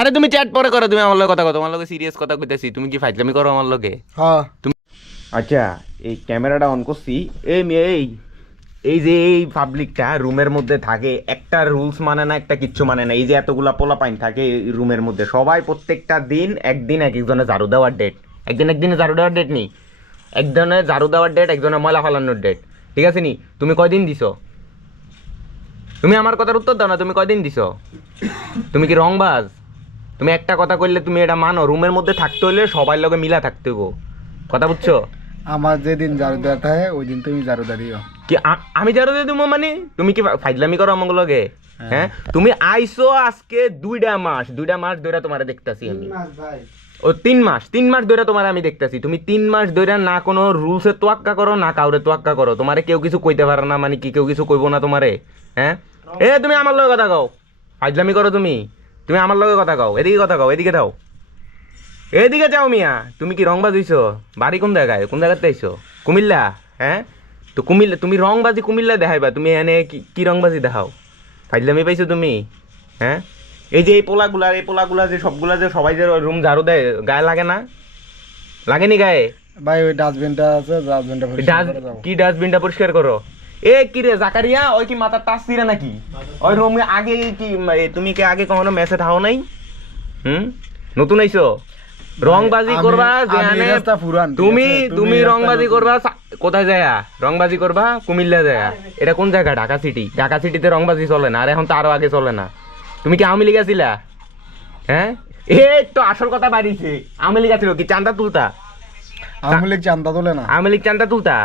আরে তুমি চ্যাট পরে করো, তুমি আমার লগে কথা কও, তোমার লগে সিরিয়াস কথা কইতেছি, তুমি কি ফাইজলামি করো আমার লগে? হ্যাঁ তুমি আচ্ছা এই ক্যামেরাটা অন করছি, এই মেয়ে এই যে এই পাবলিকটা রুমের মধ্যে থাকে, একটা রুলস মানে না, একটা কিচ্ছু মানে না। এই যে এতগুলা পোলাপাইন থাকে রুমের মধ্যে, সবাই প্রত্যেকটা দিন একদিন এক একজনের ঝাড়ু দেওয়ার ডেট, একদিনে ঝাড়ু দেওয়ার ডেট নেই, একজনের ঝাড়ু দেওয়ার ডেট, একজনের ময়লা ফালানোর ডেট, ঠিক আছে নি? তুমি কয়দিন দিছো? তুমি আমার কথার উত্তর দাও না, তুমি কয়দিন দিছো? তুমি কি রংবাজ? তুমি একটা কথা কইলে তুমি এটা মানো, রুমের মধ্যে থাকতে হইলে সবার লগে মিলা থাকতে হইব, কথা বুঝছো? আমার যেদিন ঝাড়ু দেওয়াটা হয় ওই দিন তুমি ঝাড়ু দাঁড়িও। কি আমি ঝাড়ু দিয়ে দিব মানে? তুমি কি ফাইজলামি করো আমার লগে? হ্যাঁ তুমি আইসো আজকে 2টা মাস ধরে তোমারে দেখতাছি আমি। ও 3 মাস ধরে তোমারে আমি দেখতাছি, তুমি 3 মাস ধরে না কোনো রুলসে তোয়াক্কা করো, না কাউরে তোয়াক্কা করো, তোমারে কেউ কিছু কইতে পারে না, মানে কি কেউ কিছু কইবো না তোমারে? হ্যাঁ এ তুমি আমার লগে কথা কও, ফাইজলামি করো তুমি, তুমি আমার লগে কথা কও, এদিকে কথা কও, এদিকে দাও, এদিকে যাও মিয়া। তুমি কি রংবাজ হইছো? বাড়ি কোন জায়গায়, কোন জায়গাতে আইছো? কুমিল্লা? হ্যাঁ তো কুমিল্লা, তুমি রংবাজি কুমিল্লা দেখাইবা, তুমি এনে কি রংবাজি দেখাও? ফাইজলামি পাইছো তুমি? হ্যাঁ এই যে এই পোলাগুলা যে সবগুলা যে সবাই যে রুম ঝাড়ু দেয়, গায়ে লাগে না? লাগেনি গায়ে? ভাই ওই ডাস্টবিনটা আছে, ডাস্টবিনটা পরিষ্কার করে দাও। কি ডাস্টবিনটা পরিষ্কার করো? এ কি রে জাকারিয়া, ওই কি মাথার টাচ ছিঁড়ে নাকি? ওই রুমে আগে কি তুমি কি আগে কখনো মেসে থাও নাই? নতুন আইছো? রংবাজি করবা আমি রাস্তা ফুরান, ঠিক তুমি আছে? তুমি রাস্তা রংবাজি নতুন। করবা কোথায় যায়া? রংবাজি করবা কুমিল্লা যায়া। এটা কোন জায়গা? ঢাকা সিটি। ঢাকা সিটিতে রংবাজি চলে না, আর এখন তো আরো আগে চলে না। তুমি কি আওয়ামী লীগ আছিলা? হ্যাঁ এই তো আসল কথা বাড়িছে, আওয়ামী লীগ আছিল কি চান্দা তুলতা? আওয়ামী লীগ চান্দা তোলে না। আওয়ামী লীগ চান্দা তুলতা?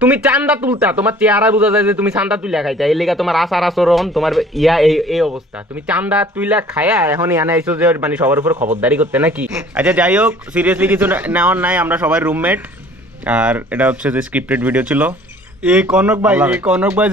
তুমি চান্দা তুলতা, তোমার চেহারা বোঝা যায় যে তুমি চান্দা তুইলা খাইতা, এই লেগা তোমার আচার আচরণ, তোমার এই অবস্থা। তুমি চান্দা তুইলা খায়া এখন এনে আইছো যে মানে সবার উপর খবরদারি করতে নাকি? আচ্ছা যাই হোক, সিরিয়াসলি কিছু নেওয়ার নাই, আমরা সবাই রুমমেট, আর এটা হচ্ছে যে স্ক্রিপ্টেড ভিডিও ছিল। এই কনক ভাই